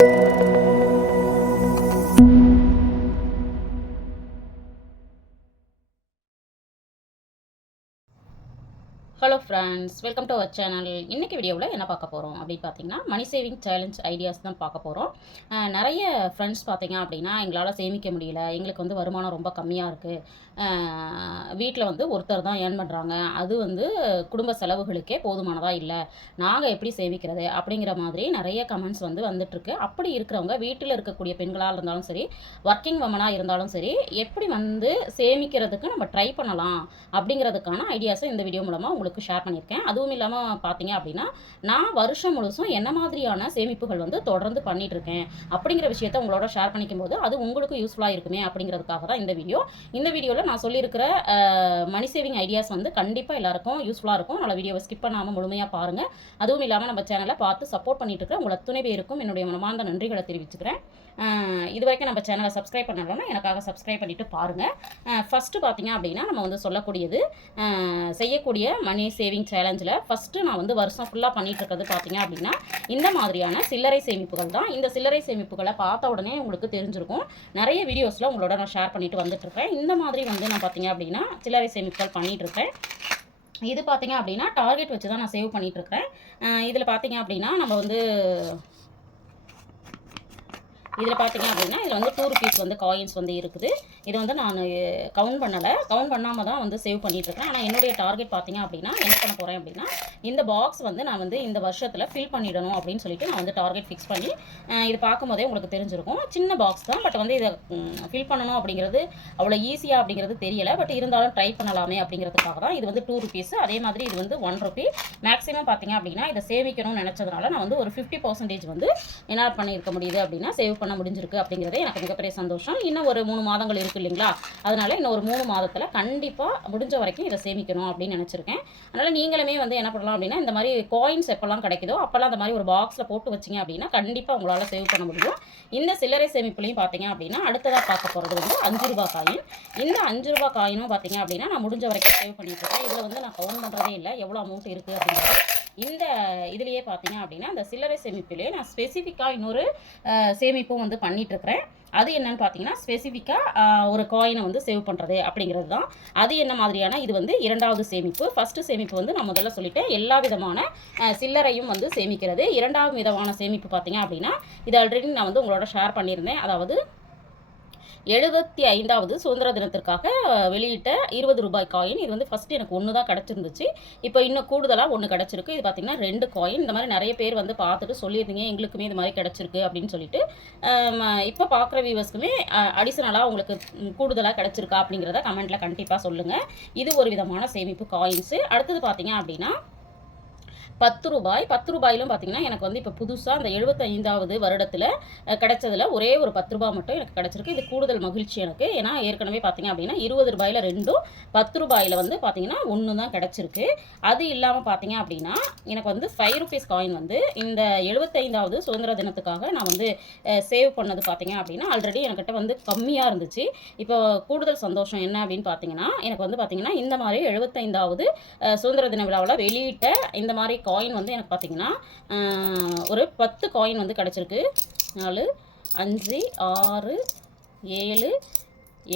Hello friends, welcome to our channel. இன்றைக்கி வீடியோவில் என்ன பார்க்க போகிறோம் அப்படின்னு பார்த்தீங்கன்னா, மணி சேவிங் சேலஞ்ச் ஐடியாஸ் தான் பார்க்க போகிறோம். நிறைய ஃப்ரெண்ட்ஸ் பார்த்தீங்க அப்படின்னா, எங்களால் சேமிக்க முடியல, எங்களுக்கு வந்து வருமானம் ரொம்ப கம்மியாக இருக்குது, வீட்டில் வந்து ஒருத்தர் தான் ஏர்ன் பண்ணுறாங்க, அது வந்து குடும்ப செலவுகளுக்கே போதுமானதாக இல்லை, நாங்கள் எப்படி சேமிக்கிறது அப்படிங்கிற மாதிரி நிறைய கமெண்ட்ஸ் வந்து வந்துட்டுருக்கு. அப்படி இருக்கிறவங்க வீட்டில் இருக்கக்கூடிய பெண்களாக இருந்தாலும் சரி, ஒர்க்கிங் உமனாக இருந்தாலும் சரி, எப்படி வந்து சேமிக்கிறதுக்கு நம்ம ட்ரை பண்ணலாம் அப்படிங்கிறதுக்கான ஐடியாஸை இந்த வீடியோ மூலமாக உங்களுக்கு ஷேர் பண்ணியிருக்கேன். அதுவும் இல்லாமல் பார்த்தீங்க அப்படின்னா, நான் வருஷம் முழுசும் என்ன மாதிரியான சேமிப்புகள் வந்து தொடர்ந்து பண்ணிட்டு இருக்கேன் அப்படிங்கிற விஷயத்த உங்களோட ஷேர் பண்ணிக்கும் போது அது உங்களுக்கு யூஸ்ஃபுல்லாக இருக்குமே அப்படிங்கிறதுக்காக தான் இந்த வீடியோ. இந்த வீடியோவில் நான் சொல்லியிருக்கிற மணி சேவிங் ஐடியாஸ் வந்து கண்டிப்பாக எல்லாருக்கும் யூஸ்ஃபுல்லாக இருக்கும். அதனால் வீடியோவை ஸ்கிப் பண்ணாமல் முழுமையாக பாருங்கள். அதுவும் இல்லாமல் நம்ம சேனலை பார்த்து சப்போர்ட் பண்ணிட்டு இருக்கிற உங்கள் அத்துணை பேருக்கும் என்னுடைய மனமார்ந்த நன்றிகளை தெரிவிச்சுக்கிறேன். இது வரைக்கும் நம்ம சேனலை சப்ஸ்கிரைப் பண்ணணும்னா எனக்காக சப்ஸ்கிரைப் பண்ணிவிட்டு பாருங்கள். ஃபஸ்ட்டு பார்த்தீங்க அப்படின்னா, நம்ம வந்து சொல்லக்கூடியது செய்யக்கூடிய மணி சேவிங் சேலஞ்சில் ஃபஸ்ட்டு நான் வந்து வருஷம் ஃபுல்லாக பண்ணிகிட்டு இருக்கிறது பார்த்தீங்க அப்படின்னா, இந்த மாதிரியான சில்லறை சேமிப்புகள் தான். இந்த சில்லறை சேமிப்புகளை பார்த்த உடனே உங்களுக்கு தெரிஞ்சிருக்கும். நிறைய வீடியோஸில் உங்களோட நான் ஷேர் பண்ணிட்டு வந்துட்டுருக்கேன். இந்த மாதிரி வந்து நான் பார்த்தீங்க அப்படின்னா சில்லறை சேமிப்புகள் பண்ணிகிட்ருக்கேன். இது பார்த்தீங்க அப்படின்னா டார்கெட் வச்சு தான் நான் சேவ் பண்ணிகிட்ருக்கேன். இதில் பார்த்தீங்க அப்படின்னா நம்ம வந்து இதில் பார்த்தீங்க அப்படின்னா இதில் வந்து 2 rupees வந்து காயின்ஸ் வந்து இருக்குது. இது வந்து நான் கவுண்ட் பண்ணாமல் தான் வந்து சேவ் பண்ணிகிட்ருக்கேன். ஆனால் என்னுடைய டார்கெட் பார்த்தீங்க அப்படின்னா என்ன பண்ண போகிறேன் அப்படின்னா, இந்த பாக்ஸ் வந்து நான் வந்து இந்த வருஷத்தில் ஃபில் பண்ணிடணும் அப்படின்னு சொல்லிட்டு நான் வந்து டார்கெட் ஃபிக்ஸ் பண்ணி, இது பார்க்கும்போதே உங்களுக்கு தெரிஞ்சிருக்கும். சின்ன பாக்ஸ் தான், பட் வந்து இதை ஃபில் பண்ணணும் அப்படிங்கிறது அவ்வளோ ஈஸியாக அப்படிங்கிறது தெரியலை. பட் இருந்தாலும் ட்ரை பண்ணலாமே அப்படிங்கிறதுக்காக தான். இது வந்து 2 rupees. அதே மாதிரி இது வந்து 1 rupee. மேக்ஸிமம் பார்த்தீங்க அப்படின்னா இதை சேமிக்கணும்னு நினச்சதுனால நான் வந்து ஒரு 50% வந்து என்ன பண்ணியிருக்க முடியுது அப்படின்னா சேவ் பண்ண முடிஞ்சிருக்கு அப்படிங்கிறதே எனக்கு மிகப்பெரிய சந்தோஷம். இன்னும் ஒரு 3 மாதங்கள் இருக்குது இல்லைங்களா, அதனால் இன்னும் ஒரு 3 மாதத்தில் கண்டிப்பாக முடிஞ்ச வரைக்கும் இதை சேமிக்கணும் அப்படின்னு நினச்சிருக்கேன். அதனால் நீங்களுமே வந்து என்ன பண்ணலாம் அப்படின்னா, இந்த மாதிரி காயின்ஸ் எப்போல்லாம் கிடைக்குதோ அப்போல்லாம் அந்த மாதிரி ஒரு பாக்ஸில் போட்டு வச்சிங்க அப்படின்னா கண்டிப்பாக உங்களால் சேவ் பண்ண முடியும். இந்த சில்லறை சேமிப்புலையும் பார்த்தீங்க அப்படின்னா அடுத்ததாக பார்க்க போகிறது வந்து 5 ரூபாய் காயின். இந்த 5 ரூபாய் காயினும் பார்த்தீங்க அப்படின்னா நான் முடிஞ்ச வரைக்கும் சேவ் பண்ணிட்டு இருக்கேன். இதில் வந்து நான் கவுண்ட் பண்ணுறதே இல்லை எவ்வளோ அமௌண்ட் இருக்குது அப்படிங்கிறது. இந்த இதுலேயே பார்த்தீங்க அப்படின்னா இந்த சில்லறை சேமிப்பிலேயே நான் ஸ்பெசிஃபிக்காக இன்னொரு சேமிப்பும் வந்து பண்ணிகிட்ருக்கிறேன். அது என்னன்னு பார்த்தீங்கன்னா, ஸ்பெசிஃபிக்காக ஒரு காயினை வந்து சேவ் பண்ணுறது அப்படிங்கிறது தான். அது என்ன மாதிரியான இது வந்து 2வது சேமிப்பு. ஃபஸ்ட்டு சேமிப்பு வந்து நான் முதல்ல சொல்லிட்டேன், எல்லா விதமான சில்லறையும் வந்து சேமிக்கிறது. 2வது விதமான சேமிப்பு பார்த்தீங்க அப்படின்னா, இது ஆல்ரெடி நான் வந்து உங்களோட ஷேர் பண்ணியிருந்தேன். அதாவது 75வது சுதந்திர தினத்திற்காக வெளியிட்ட 20 ரூபாய் காயின். இது வந்து ஃபஸ்ட்டு எனக்கு 1 தான் கிடச்சிருந்துச்சு. இப்போ இன்னும் கூடுதலாக 1 கிடச்சிருக்கு. இது பார்த்திங்கன்னா 2 காயின். இந்த மாதிரி நிறைய பேர் வந்து பார்த்துட்டு சொல்லியிருந்தீங்க, எங்களுக்குமே இது மாதிரி கிடச்சிருக்கு அப்படின்னு சொல்லிட்டு. இப்போ பார்க்குற வியூவர்ஸ்க்குமே அடிஷனலாக உங்களுக்கு கூடுதலாக கிடச்சிருக்கா அப்படிங்கிறத கமெண்ட்டில் கண்டிப்பாக சொல்லுங்கள். இது ஒரு விதமான சேமிப்பு காயின்ஸு. அடுத்தது பார்த்திங்க அப்படின்னா 10 ரூபாய். 10 ரூபாயிலும் பார்த்தீங்கன்னா எனக்கு வந்து இப்போ புதுசாக அந்த 75வது வருடத்தில் கிடைச்சதில் ஒரே ஒரு 10 ரூபாய் மட்டும் எனக்கு கிடச்சிருக்கு. இது கூடுதல் மகிழ்ச்சி எனக்கு. ஏன்னா ஏற்கனவே பார்த்தீங்க அப்படின்னா 20 ரூபாயில் 2ம் 10 ரூபாயில் வந்து பார்த்தீங்கன்னா 1 தான் கிடச்சிருக்கு. அது இல்லாமல் பார்த்தீங்க அப்படின்னா எனக்கு வந்து 5 rupees காயின் வந்து இந்த 75வது சுதந்திர தினத்துக்காக நான் வந்து சேவ் பண்ணது பார்த்தீங்க அப்படின்னா ஆல்ரெடி என்கிட்ட வந்து கம்மியாக இருந்துச்சு. இப்போ கூடுதல் சந்தோஷம் என்ன அப்படின்னு பார்த்தீங்கன்னா, எனக்கு வந்து பார்த்தீங்கன்னா இந்த மாதிரி 75வது சுதந்திர தின விழாவில் வெளியிட்ட இந்த மாதிரி காயின் வந்து எனக்கு பார்த்தீங்கன்னா ஒரு 10 காயின் வந்து கிடச்சிருக்கு. 4, 5, 6, 7,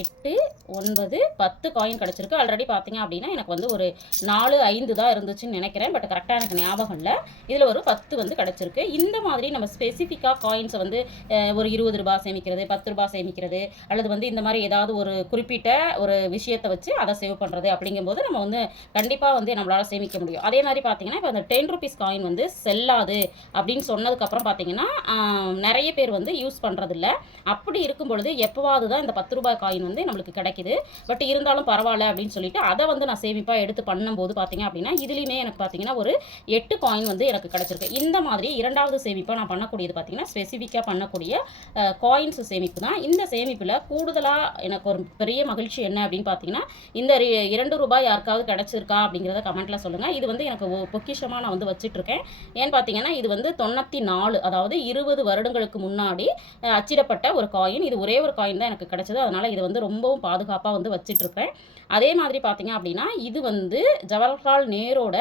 8, 9, 10 காயின் கிடச்சிருக்கு. ஆல்ரெடி பார்த்தீங்க அப்படின்னா எனக்கு வந்து ஒரு 4, 5 தான் இருந்துச்சுன்னு நினைக்கிறேன். பட் கரெக்டாக எனக்கு ஞாபகம் இல்லை. இதில் ஒரு 10 வந்து கிடச்சிருக்கு. இந்த மாதிரி நம்ம ஸ்பெசிஃபிக்காக காயின்ஸை வந்து ஒரு 20 ரூபாய் சேமிக்கிறது, 10 ரூபாய் சேமிக்கிறது, அல்லது வந்து இந்த மாதிரி ஏதாவது ஒரு குறிப்பிட்ட ஒரு விஷயத்தை வச்சு அதை சேவ் பண்ணுறது அப்படிங்கும்போது நம்ம வந்து கண்டிப்பாக வந்து நம்மளால் சேமிக்க முடியும். அதே மாதிரி பார்த்தீங்கன்னா இப்போ அந்த 10 rupees காயின் வந்து செல்லாது அப்படின்னு சொன்னதுக்கப்புறம் பார்த்தீங்கன்னா நிறைய பேர் வந்து யூஸ் பண்ணுறதில்ல. அப்படி இருக்கும் பொழுது எப்போவாது தான் இந்த 10 ரூபாய் காயின் வந்து நம்மளுக்கு கிடைக்குது. பட் இருந்தாலும் பரவாயில்ல அப்படின்னு சொல்லிட்டு அதை வந்து நான் சேமிப்பாக எடுத்து பண்ணும்போது பார்த்தீங்க அப்படின்னா இதுலேயுமே எனக்கு பார்த்தீங்கன்னா ஒரு 8 காயின் வந்து எனக்கு கிடச்சிருக்கு. இந்த மாதிரி 2வது சேமிப்பாக நான் பண்ணக்கூடியது பார்த்தீங்கன்னா ஸ்பெசிஃபிக்காக பண்ணக்கூடிய காயின்ஸ் சேமிப்பு தான். இந்த சேமிப்பில் கூடுதலாக எனக்கு ஒரு பெரிய மகிழ்ச்சி என்ன அப்படின்னு பார்த்தீங்கன்னா, இந்த 2 ரூபாய் யாருக்காவது கிடச்சிருக்கா அப்படிங்கிறத கமெண்ட்டில் சொல்லுங்கள். இது வந்து எனக்கு பொக்கிஷமாக நான் வந்து வச்சுட்ருக்கேன். ஏன்னு பார்த்தீங்கன்னா இது வந்து 94, அதாவது 20 வருடங்களுக்கு முன்னாடி அச்சிடப்பட்ட ஒரு காயின். இது ஒரே ஒரு காயின் தான் எனக்கு கிடச்சிது. அதனால் இது இதை வந்து ரொம்பவும் பாதுகாப்பாக வந்து வச்சிட்ருக்கேன். அதே மாதிரி பார்த்தீங்க அப்படின்னா, இது வந்து ஜவஹர்லால் நேரோட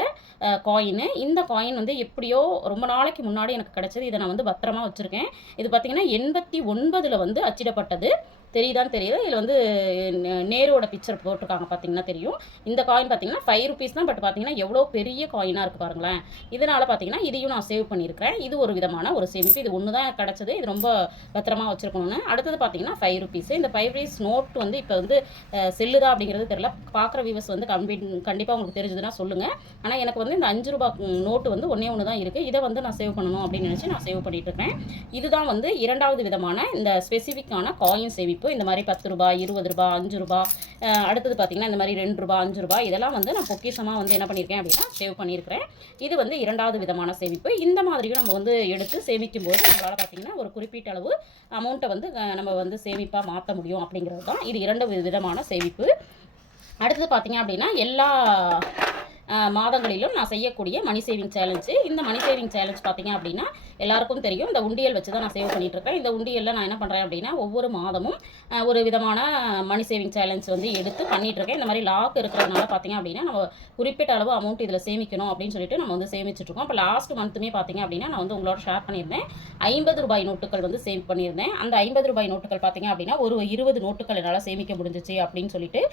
காயினு. இந்த காயின் வந்து எப்படியோ ரொம்ப நாளைக்கு முன்னாடி எனக்கு கிடச்சது. இதை நான் வந்து பத்திரமா வச்சுருக்கேன். இது பார்த்தீங்கன்னா 89ல் வந்து அச்சிடப்பட்டது. தெரியுதான்னு தெரியல. இதில் வந்து நேரோட பிக்சர் போட்டிருக்காங்க, பார்த்தீங்கன்னா தெரியும். இந்த காயின் பார்த்தீங்கன்னா ₹5 தான். பட் பார்த்தீங்கன்னா எவ்வளோ பெரிய காயினாக இருக்குது பாருங்களேன். இதனால் பார்த்தீங்கன்னா இதையும் நான் சேவ் பண்ணியிருக்கிறேன். இது ஒரு விதமான ஒரு சேமிப்பு. இது ஒன்று தான் கிடச்சது. இது ரொம்ப பத்திரமா வச்சுருக்கணும்னு. அடுத்தது பார்த்தீங்கன்னா ₹5. இந்த ₹5 நோட் வந்து இப்போ வந்து செல்லுதா அப்படிங்கிறது தெரியல. பார்க்குற வியூவர்ஸ் வந்து கண்டிப்பாக உங்களுக்கு தெரிஞ்சதுன்னா சொல்லுங்கள். ஆனால் எனக்கு வந்து இந்த ₹5 நோட்டு வந்து ஒன்று தான் இருக்குது. இதை வந்து நான் சேவ் பண்ணணும் அப்படின்னு நினச்சி நான் சேவ் பண்ணிகிட்ருக்கேன். இதுதான் வந்து இரண்டாவது விதமான இந்த ஸ்பெசிஃபிக்கான காயின் சேமிப்பு. இந்த மாதிரி ₹10, ₹20, ₹5, அடுத்தது பார்த்தீங்கன்னா இந்த மாதிரி ₹2, ₹5 இதெல்லாம் வந்து நான் பொக்கிஷமாக வந்து என்ன பண்ணியிருக்கேன் அப்படின்னா சேவ் பண்ணியிருக்கிறேன். இது வந்து இரண்டாவது விதமான சேமிப்பு. இந்த மாதிரியும் நம்ம வந்து எடுத்து சேமிக்கும் போது நம்மளால் பார்த்தீங்கன்னா ஒரு குறிப்பிட்ட அளவு அமௌண்ட்டை வந்து நம்ம வந்து சேமிப்பாக மாற்ற முடியும் அப்படிங்கிறது தான் இது இரண்டு விதமான சேமிப்பு. அடுத்தது பார்த்தீங்க அப்படின்னா எல்லா மாதங்களிலும் நான் செய்யக்கூடிய மணி சேவிங் சேலஞ்சு. இந்த மணி சேவிங் சேலஞ்ச் பார்த்தீங்க அப்படின்னா எல்லாருக்கும் தெரியும். இந்த உண்டியல் வச்சு தான் நான் சேவ் பண்ணிகிட்ருக்கேன். இந்த உண்டியலில் நான் என்ன பண்ணுறேன் அப்படின்னா ஒவ்வொரு மாதமும் ஒரு விதமான மணி சேவிங் சேலஞ்ச் வந்து எடுத்து பண்ணிகிட்ருக்கேன். இந்த மாதிரி லாக் இருக்கிறதுனால பார்த்தீங்க அப்படின்னா நம்ம குறிப்பிட்ட அளவு அமௌண்ட் இதில் சேமிக்கணும் அப்படின்னு சொல்லிட்டு நம்ம வந்து சேமிச்சுட்ருக்கோம். இப்போ லாஸ்ட் மந்த்துமே பார்த்தீங்க அப்படின்னா நான் வந்து உங்களோட ஷேர் பண்ணியிருந்தேன். ₹50 நோட்டுகள் வந்து சேவ் பண்ணியிருந்தேன். அந்த ₹50 நோட்டுகள் பார்த்தீங்க அப்படின்னா ஒரு 20 நோட்டுகள் என்னால் சேமிக்க முடிஞ்சிச்சு அப்படின்னு சொல்லிட்டு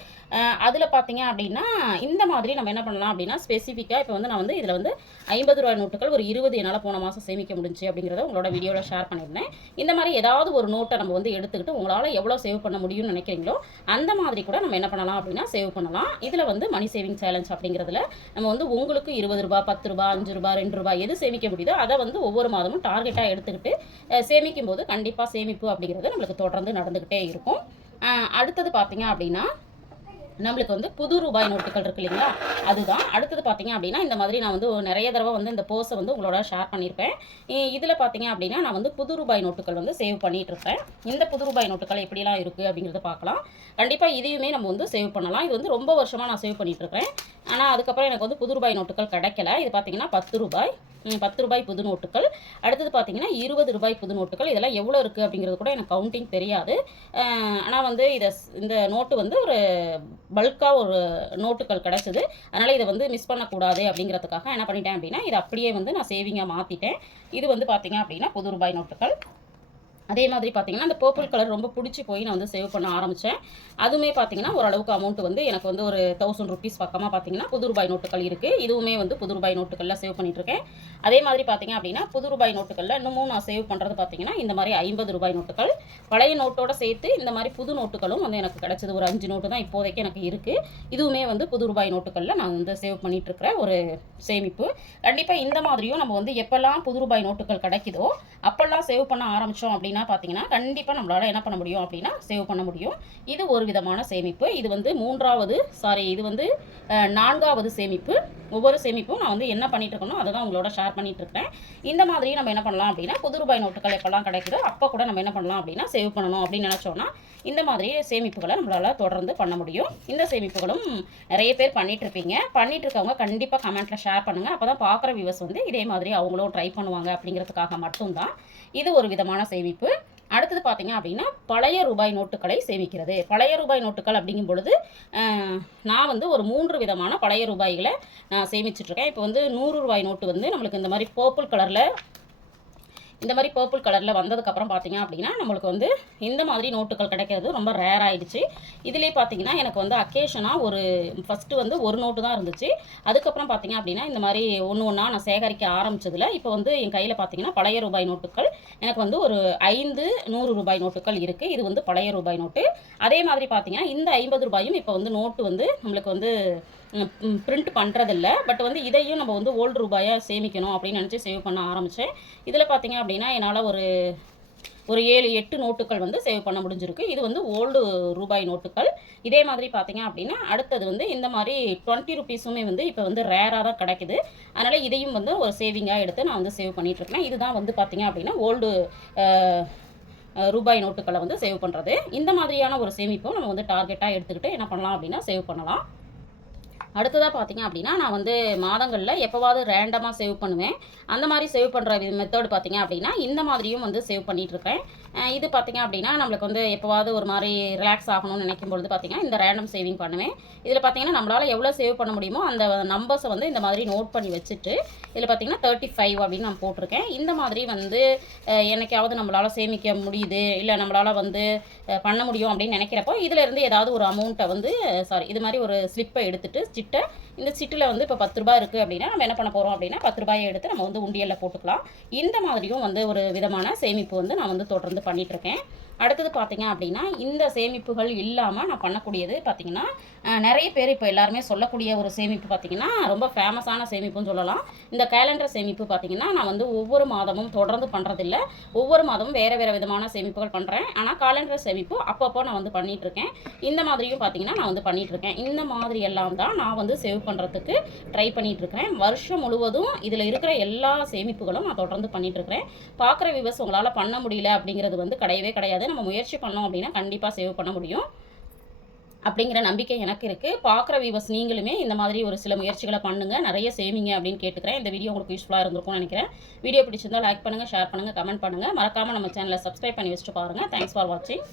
அதில் பார்த்தீங்க அப்படின்னா இந்த மாதிரி நம்ம என்ன பண்ணலாம் அப்படின்னா ஸ்பெசிஃபிக்காக இப்போ வந்து நான் வந்து இதில் வந்து ₹50 நோட்டுகள் ஒரு 20 என்னால் போன மாதம் சேமிக்க முடிஞ்சு அப்படிங்கிறத உங்களோட வீடியோவில் ஷேர் பண்ணியிருந்தேன். இந்த மாதிரி ஏதாவது ஒரு நோட்டை நம்ம வந்து எடுத்துக்கிட்டு உங்களால் எவ்வளோ சேவ் பண்ண முடியும்னு நினைக்கிறீங்களோ அந்த மாதிரி கூட நம்ம என்ன பண்ணலாம் அப்படின்னா சேவ் பண்ணலாம். இதில் வந்து மணி சேவிங் சேலஞ்ச் அப்படிங்கிறதுல நம்ம வந்து உங்களுக்கு ₹20, ₹10, ₹5, ₹2 எது சேமிக்க முடியுதோ அதை வந்து ஒவ்வொரு மாதமும் டார்கெட்டாக எடுத்துக்கிட்டு சேமிக்கும் போது கண்டிப்பாக சேமிப்பு அப்படிங்கிறது நம்மளுக்கு தொடர்ந்து நடந்துக்கிட்டே இருக்கும். அடுத்தது பார்த்தீங்க அப்படின்னா நம்மளுக்கு வந்து புது ரூபாய் நோட்டுகள் இருக்குது இல்லைங்களா, அதுதான். அடுத்தது பார்த்தீங்க அப்படின்னா இந்த மாதிரி நான் வந்து நிறைய தடவை வந்து இந்த போஸை வந்து உங்களோட ஷேர் பண்ணியிருப்பேன். இதில் பார்த்தீங்க அப்படின்னா நான் வந்து புது ரூபாய் நோட்டுகள் வந்து சேவ் பண்ணிகிட்ருப்பேன். இந்த புது ரூபாய் நோட்டுகள் எப்படிலாம் இருக்குது அப்படிங்கிறத பார்க்கலாம். கண்டிப்பாக இதையுமே நம்ம வந்து சேவ் பண்ணலாம். இது வந்து ரொம்ப வருஷமாக நான் சேவ் பண்ணிகிட்ருக்கேன். ஆனால் அதுக்கப்புறம் எனக்கு வந்து புது ரூபாய் நோட்டுகள் கிடைக்கல. இது பார்த்தீங்கன்னா ₹10 புது நோட்டுகள். அடுத்தது பார்த்தீங்கன்னா ₹20 புது நோட்டுகள். இதெல்லாம் எவ்வளோ இருக்குது அப்படிங்கிறது கூட எனக்கு கவுண்டிங் தெரியாது. ஆனால் வந்து இந்த நோட்டு வந்து ஒரு பல்காக ஒரு நோட்டுகள் கிடச்சிது. அதனால் இதை வந்து மிஸ் பண்ணக்கூடாது அப்படிங்கிறதுக்காக என்ன பண்ணிட்டேன் அப்படின்னா இதை அப்படியே வந்து நான் சேவிங்காக மாற்றிட்டேன். இது வந்து பார்த்தீங்க அப்படின்னா புது ரூபாய் நோட்டுகள். அதே மாதிரி பார்த்தீங்கன்னா அந்த பர்பிள் கலர் ரொம்ப பிடிச்சி போய் நான் வந்து சேவ் பண்ண ஆரம்பித்தேன். அதுவுமே பார்த்தீங்கன்னா ஓரளவுக்கு அமௌண்ட் வந்து எனக்கு வந்து ஒரு ₹1000 பக்கமாக பார்த்தீங்கன்னா புது ரூபாய் நோட்டுகள் இருக்குது. இதுவுமே வந்து புது ரூபாய் நோட்டுகளில் சேவ் பண்ணிகிட்ருக்கேன். அதே மாதிரி பார்த்தீங்க அப்படின்னா புது ரூபாய் நோட்டுகளில் இன்னமும் நான் சேவ் பண்ணுறது பார்த்தீங்கன்னா இந்த மாதிரி ₹50 நோட்டுகள். பழைய நோட்டோட சேர்த்து இந்த மாதிரி புது நோட்டுகளும் வந்து எனக்கு கிடச்சிது. ஒரு 5 நோட்டு தான் இப்போதைக்கு எனக்கு இருக்குது. இதுவுமே வந்து புது ரூபாய் நோட்டுகளில் நான் வந்து சேவ் பண்ணிகிட்ருக்கிற ஒரு சேமிப்பு. கண்டிப்பாக இந்த மாதிரியும் நம்ம வந்து எப்போல்லாம் புது ரூபாய் நோட்டுகள் கிடைக்குதோ அப்போல்லாம் சேவ் பண்ண ஆரம்பித்தோம் அப்படின்னா பார்த்தீங்கன்னா கண்டிப்பாக நம்மளால் என்ன பண்ண முடியும் அப்படின்னா சேவ் பண்ண முடியும். இது ஒரு விதமான சேமிப்பு. இது வந்து இது வந்து 4வது சேமிப்பு. ஒவ்வொரு சேமிப்பும் நான் வந்து என்ன பண்ணிட்டு இருக்கணும் அதை தான் உங்களோட ஷேர் பண்ணிட்டு இருக்கேன். இந்த மாதிரி நம்ம என்ன பண்ணலாம் அப்படின்னா புது ரூபாய் நோட்டுகள் எப்போல்லாம் கிடைக்குதோ அப்போ கூட நம்ம என்ன பண்ணலாம் அப்படின்னா சேவ் பண்ணணும் அப்படின்னு நினச்சோன்னா இந்த மாதிரி சேமிப்புகளை நம்மளால் தொடர்ந்து பண்ண முடியும். இந்த சேமிப்புகளும் நிறைய பேர் பண்ணிட்டு இருக்கவங்க கண்டிப்பாக கமெண்ட்டில் ஷேர் பண்ணுங்கள். அப்போ தான் பார்க்குற வியூவர்ஸ் வந்து இதே மாதிரி அவங்களும் ட்ரை பண்ணுவாங்க அப்படிங்கிறதுக்காக மட்டும்தான் இது ஒரு விதமான சேமிப்பு. அடுத்தது பார்த்தீங்க அப்படின்னா பழைய ரூபாய் நோட்டுகளை சேமிக்கிறது. பழைய ரூபாய் நோட்டுகள் அப்படிங்கும் பொழுது நான் வந்து ஒரு 3 விதமான பழைய ரூபாய்களை நான் சேமிச்சிட்ருக்கேன். இப்போ வந்து ₹100 நோட்டு வந்து நம்மளுக்கு இந்த மாதிரி பர்பிள் கலரில் வந்ததுக்கப்புறம் பார்த்தீங்க அப்படின்னா நம்மளுக்கு வந்து இந்த மாதிரி நோட்டுகள் கிடைக்கிறது ரொம்ப ரேர் ஆகிடுச்சு. இதிலே பார்த்தீங்கன்னா எனக்கு வந்து அக்கேஷனாக ஃபஸ்ட்டு வந்து ஒரு நோட்டு தான் இருந்துச்சு. அதுக்கப்புறம் பார்த்தீங்க அப்படின்னா இந்த மாதிரி ஒன்றா நான் சேகரிக்க ஆரம்பித்ததில் இப்போ வந்து என் கையில் பார்த்தீங்கன்னா பழைய ரூபாய் நோட்டுகள் எனக்கு வந்து ஒரு 5 ₹100 நோட்டுகள் இருக்குது. இது வந்து பழைய ரூபாய் நோட்டு. அதே மாதிரி பார்த்தீங்கன்னா இந்த ₹50 இப்போ வந்து நோட்டு வந்து நம்மளுக்கு வந்து பிரிண்ட் பண்ணுறதில்ல. பட் வந்து இதையும் நம்ம வந்து ஓல்டு ரூபாயாக சேமிக்கணும் அப்படின்னு நினச்சி சேவ் பண்ண ஆரம்பித்தேன். இதில் பார்த்தீங்க அப்படின்னா என்னால் ஒரு 7-8 நோட்டுகள் வந்து சேவ் பண்ண முடிஞ்சிருக்கு. இது வந்து ஓல்டு ரூபாய் நோட்டுகள். இதே மாதிரி பார்த்தீங்க அப்படின்னா அடுத்தது வந்து இந்த மாதிரி ₹20 வந்து இப்போ வந்து ரேராக தான் கிடைக்குது. அதனால் இதையும் வந்து ஒரு சேவிங்காக எடுத்து நான் வந்து சேவ் பண்ணிகிட்ருக்கேன். இதுதான் வந்து பார்த்தீங்க அப்படின்னா ஓல்டு ரூபாய் நோட்டுகளை வந்து சேவ் பண்ணுறது. இந்த மாதிரியான ஒரு சேமிப்பும் நம்ம வந்து டார்கெட்டாக எடுத்துக்கிட்டு என்ன பண்ணலாம் அப்படின்னா சேவ் பண்ணலாம். அடுத்ததாக பார்த்தீங்க அப்படின்னா நான் வந்து மாதங்களில் எப்போவாவது ரேண்டமாக சேவ் பண்ணுவேன். அந்த மாதிரி சேவ் பண்ணுற மெத்தட் பார்த்தீங்க அப்படின்னா இந்த மாதிரியும் வந்து சேவ் பண்ணிகிட்ருக்கேன். இது பார்த்தீங்க அப்படின்னா நம்மளுக்கு வந்து எப்போவாவது ஒரு மாதிரி ரிலாக்ஸ் ஆகணும்னு நினைக்கும் பொழுது பார்த்தீங்கன்னா இந்த ரேண்டம் சேவிங் பண்ணுவேன். இதில் பார்த்தீங்கன்னா நம்மளால் எவ்வளோ சேவ் பண்ண முடியுமோ அந்த நம்பர்ஸை வந்து இந்த மாதிரி நோட் பண்ணி வச்சுட்டு இதில் பார்த்தீங்கன்னா 35 அப்படின்னு நான் போட்டிருக்கேன். இந்த மாதிரி வந்து என்னைக்காவது நம்மளால் சேமிக்க முடியுது, இல்லை நம்மளால் வந்து பண்ண முடியும் அப்படின்னு நினைக்கிறப்போ இதிலேருந்து ஏதாவது ஒரு அமௌண்ட்டை வந்து இது மாதிரி ஒரு ஸ்லிப்பை எடுத்துகிட்டு சிட்டை, இந்த சிட்டில் வந்து இப்போ 10 ரூபாய் இருக்குது அப்படின்னா நம்ம என்ன பண்ண போகிறோம் அப்படின்னா 10 ரூபாயை எடுத்து நம்ம வந்து உண்டியலில் போட்டுக்கலாம். இந்த மாதிரியும் வந்து ஒரு விதமான சேமிப்பு வந்து நான் வந்து தொடர்ந்து பண்ணிகிட்ருக்கேன். அடுத்தது பார்த்தீங்க அப்படின்னா இந்த சேமிப்புகள் இல்லாமல் நான் பண்ணக்கூடியது பார்த்தீங்கன்னா நிறைய பேர் இப்போ எல்லாருமே சொல்லக்கூடிய ஒரு சேமிப்பு பார்த்தீங்கன்னா ரொம்ப ஃபேமஸான சேமிப்புன்னு சொல்லலாம். இந்த கேலண்டர் சேமிப்பு பார்த்தீங்கன்னா நான் வந்து ஒவ்வொரு மாதமும் தொடர்ந்து பண்ணுறதில்ல. ஒவ்வொரு மாதமும் வேறு விதமான சேமிப்புகள் பண்ணுறேன். ஆனால் கேலண்டர் சேமிப்பு அப்பப்போ நான் வந்து பண்ணிகிட்ருக்கேன். இந்த மாதிரியும் பார்த்தீங்கன்னா நான் வந்து பண்ணிகிட்ருக்கேன். இந்த மாதிரி எல்லாம் தான் நான் வந்து சேவ் பண்ணுறதுக்கு ட்ரை பண்ணிகிட்ருக்கிறேன். வருஷம் முழுவதும் இதில் இருக்கிற எல்லா சேமிப்புகளும் நான் தொடர்ந்து பண்ணிகிட்ருக்கிறேன். பார்க்குற வியூவர்ஸ் உங்களால் பண்ண முடியல அப்படிங்கிறது வந்து கிடையவே கிடையாது. நம்ம முயற்சி பண்ணோம் அப்படின்னா கண்டிப்பாக சேவ் பண்ண முடியும் அப்படிங்கிற நம்பிக்கை எனக்கு இருக்குது. பார்க்குற வியூவர்ஸ் நீங்களுமே இந்த மாதிரி ஒரு சில முயற்சிகளை பண்ணுங்கள், நிறைய சேமிங்க அப்படின்னு கேட்டுக்கிறேன். இந்த வீடியோ உங்களுக்கு யூஸ்ஃபுல்லாக இருந்திருக்கும்னு நினைக்கிறேன். வீடியோ பிடிச்சிருந்தால் லைக் பண்ணுங்கள், ஷேர் பண்ணுங்கள், கமெண்ட் பண்ணுங்கள். மறக்காமல் நம்ம சேனலை சப்ஸ்கிரைப் பண்ணி வச்சுட்டு பாருங்கள். தேங்க்ஸ் ஃபார் வாட்சிங்.